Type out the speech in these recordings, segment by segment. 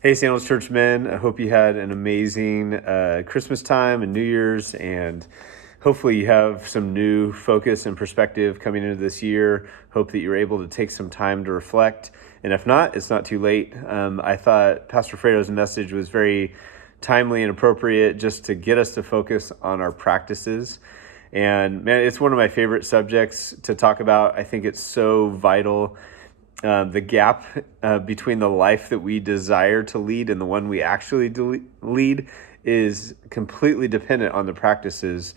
Hey, Sandals Church men. I hope you had an amazing Christmas time and New Year's, and hopefully you have some new focus and perspective coming into this year. Hope that you're able to take some time to reflect, and if not, it's not too late. I thought Pastor Fredo's message was very timely and appropriate just to get us to focus on our practices. And man, it's one of my favorite subjects to talk about. I think it's so vital. The gap between the life that we desire to lead and the one we actually lead is completely dependent on the practices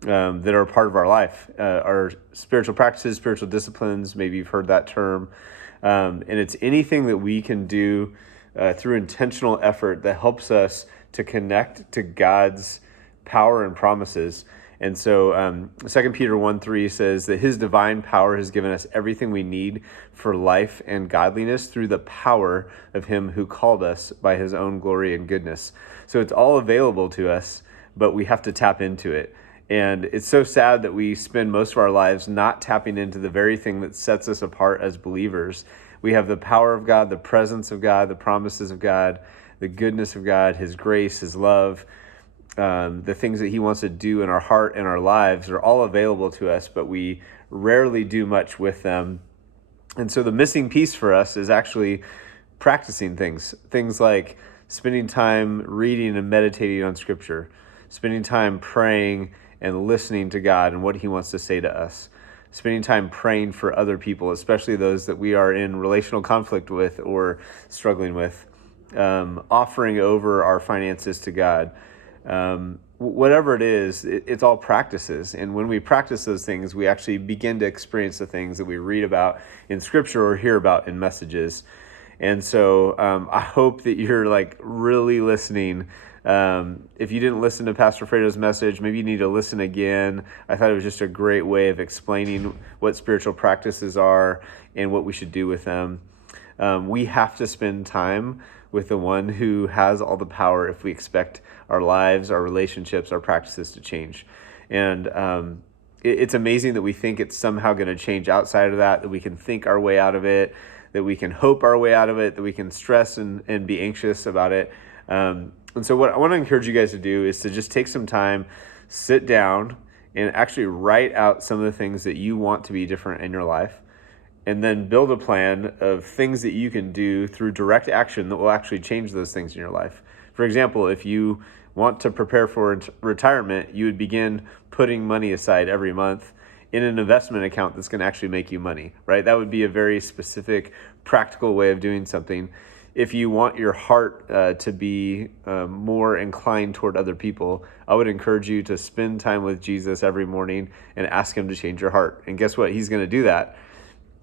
that are a part of our life. Our spiritual practices, spiritual disciplines, maybe you've heard that term. And it's anything that we can do through intentional effort that helps us to connect to God's power and promises. And so 2 Peter 1:3 says that his divine power has given us everything we need for life and godliness through the power of him who called us by his own glory and goodness. So it's all available to us, but we have to tap into it. And it's so sad that we spend most of our lives not tapping into the very thing that sets us apart as believers. We have the power of God, the presence of God, the promises of God, the goodness of God, his grace, his love. The things that he wants to do in our heart and our lives are all available to us, but we rarely do much with them. And so the missing piece for us is actually practicing things like spending time reading and meditating on Scripture, spending time praying and listening to God and what he wants to say to us, spending time praying for other people, especially those that we are in relational conflict with or struggling with, offering over our finances to God. Whatever it is, it's all practices. And when we practice those things, we actually begin to experience the things that we read about in Scripture or hear about in messages. And so I hope that you're really listening. If you didn't listen to Pastor Fredo's message, maybe you need to listen again. I thought it was just a great way of explaining what spiritual practices are and what we should do with them. We have to spend time with the one who has all the power if we expect our lives, our relationships, our practices to change. And it's amazing that we think it's somehow going to change outside of that we can think our way out of it, that we can hope our way out of it, that we can stress and be anxious about it. And so what I want to encourage you guys to do is to just take some time, sit down, and actually write out some of the things that you want to be different in your life, and then build a plan of things that you can do through direct action that will actually change those things in your life. For example, if you want to prepare for retirement, you would begin putting money aside every month in an investment account that's going to actually make you money, right? That would be a very specific, practical way of doing something. If you want your heart to be more inclined toward other people, I would encourage you to spend time with Jesus every morning and ask him to change your heart. And guess what? He's going to do that.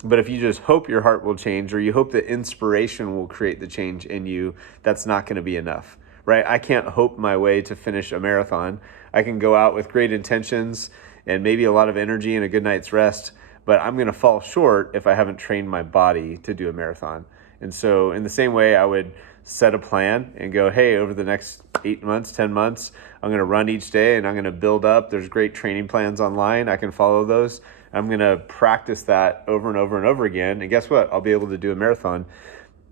But if you just hope your heart will change, or you hope that inspiration will create the change in you, that's not going to be enough, right? I can't hope my way to finish a marathon. I can go out with great intentions and maybe a lot of energy and a good night's rest, but I'm going to fall short if I haven't trained my body to do a marathon. And so in the same way, I would set a plan and go, hey, over the next 8 months, 10 months, I'm going to run each day and I'm going to build up. There's great training plans online. I can follow those. I'm going to practice that over and over and over again. And guess what? I'll be able to do a marathon.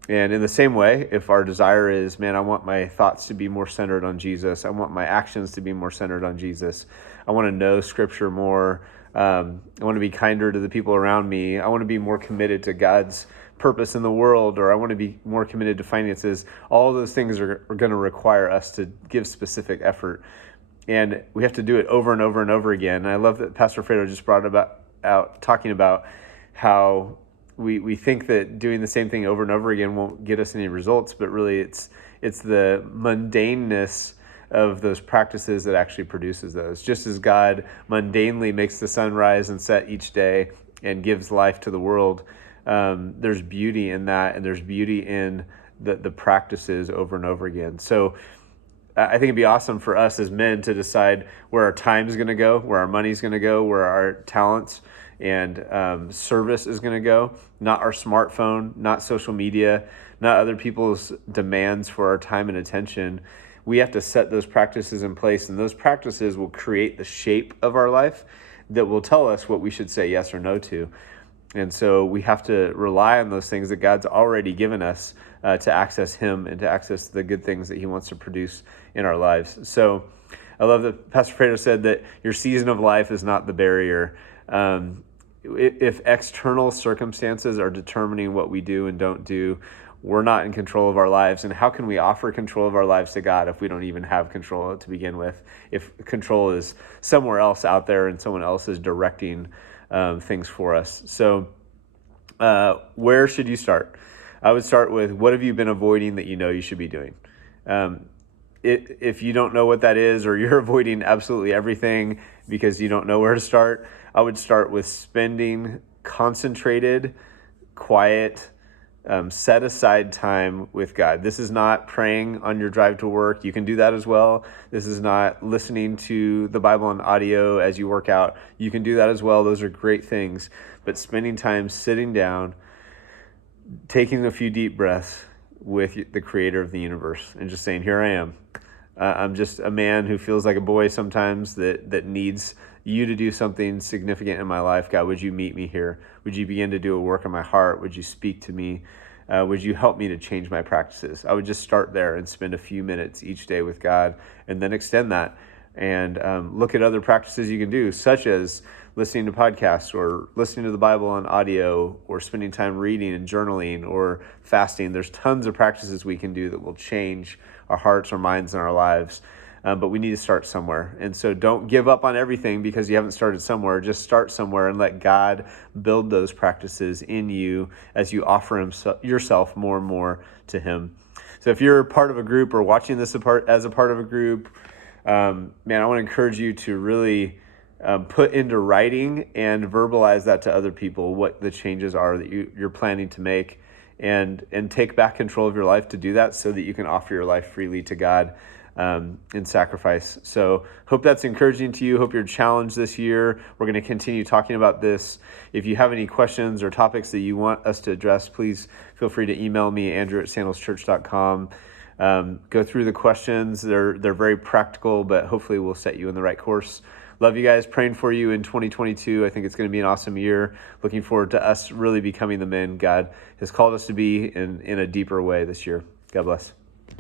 And in the same way, if our desire is, man, I want my thoughts to be more centered on Jesus. I want my actions to be more centered on Jesus. I want to know Scripture more. I want to be kinder to the people around me. I want to be more committed to God's purpose in the world, or I want to be more committed to finances. All of those things are going to require us to give specific effort. And we have to do it over and over and over again. And I love that Pastor Fredo just brought out talking about how we think that doing the same thing over and over again won't get us any results, but really it's the mundaneness of those practices that actually produces those. Just as God mundanely makes the sun rise and set each day and gives life to the world, there's beauty in that, and there's beauty in the practices over and over again. So I think it'd be awesome for us as men to decide where our time is going to go, where our money is going to go, where our talents and service is going to go, not our smartphone, not social media, not other people's demands for our time and attention. We have to set those practices in place, and those practices will create the shape of our life that will tell us what we should say yes or no to. And so we have to rely on those things that God's already given us to access Him and to access the good things that He wants to produce in our lives. So I love that Pastor Fredo said that your season of life is not the barrier. If external circumstances are determining what we do and don't do, we're not in control of our lives. And how can we offer control of our lives to God if we don't even have control to begin with? If control is somewhere else out there and someone else is directing things for us. So where should you start? I would start with, what have you been avoiding that you know you should be doing? If you don't know what that is, or you're avoiding absolutely everything because you don't know where to start, I would start with spending concentrated, quiet, set aside time with God. This is not praying on your drive to work. You can do that as well. This is not listening to the Bible on audio as you work out. You can do that as well. Those are great things. But spending time sitting down, taking a few deep breaths with the creator of the universe and just saying, here I am. I'm just a man who feels like a boy sometimes that needs you to do something significant in my life. God, would you meet me here? Would you begin to do a work in my heart? Would you speak to me? Would you help me to change my practices? I would just start there and spend a few minutes each day with God, and then extend that and look at other practices you can do, such as listening to podcasts or listening to the Bible on audio or spending time reading and journaling or fasting. There's tons of practices we can do that will change our hearts, our minds, and our lives. But we need to start somewhere. And so don't give up on everything because you haven't started somewhere. Just start somewhere and let God build those practices in you as you offer yourself more and more to Him. So if you're part of a group or watching this as a part of a group, man, I want to encourage you to really put into writing and verbalize that to other people what the changes are that you're planning to make, and take back control of your life to do that so that you can offer your life freely to God in sacrifice. So hope that's encouraging to you. Hope you're challenged this year. We're going to continue talking about this. If you have any questions or topics that you want us to address, please feel free to email me, andrew@sandalschurch.com. Go through the questions. They're very practical, but hopefully we'll set you in the right course. Love you guys. Praying for you in 2022. I think it's going to be an awesome year. Looking forward to us really becoming the men God has called us to be in a deeper way this year. God bless.